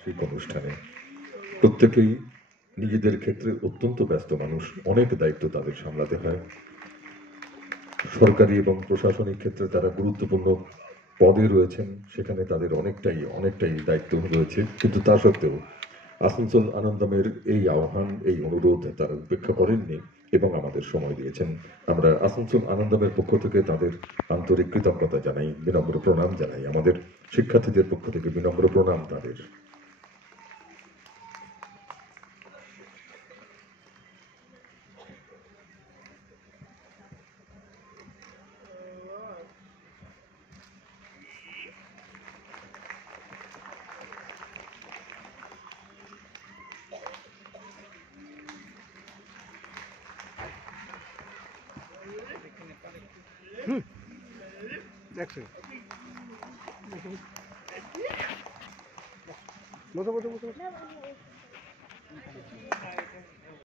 সেই অনুষ্ঠানে প্রত্যেকেই নিজেদের ক্ষেত্রে অত্যন্ত ব্যস্ত মানুষ, অনেক দায়িত্ব তাদের সামলাতে হয়। সরকারি এবং প্রশাসনিক ক্ষেত্রে তারা গুরুত্বপূর্ণ পদে রয়েছেন, সেখানে তাদের অনেকটাই দায়িত্ব রয়েছে। কিন্তু তা সত্ত্বেও আসানসোল আনন্দমের এই আহ্বান, এই অনুরোধ তারা উপেক্ষা করেননি এবং আমাদের সময় দিয়েছেন। আমরা আসানসোল আনন্দমের পক্ষ থেকে তাদের আন্তরিক কৃতজ্ঞতা জানাই, বিনম্র প্রণাম জানাই। আমাদের শিক্ষার্থীদের পক্ষ থেকে বিনম্র প্রণাম তাদের। বসো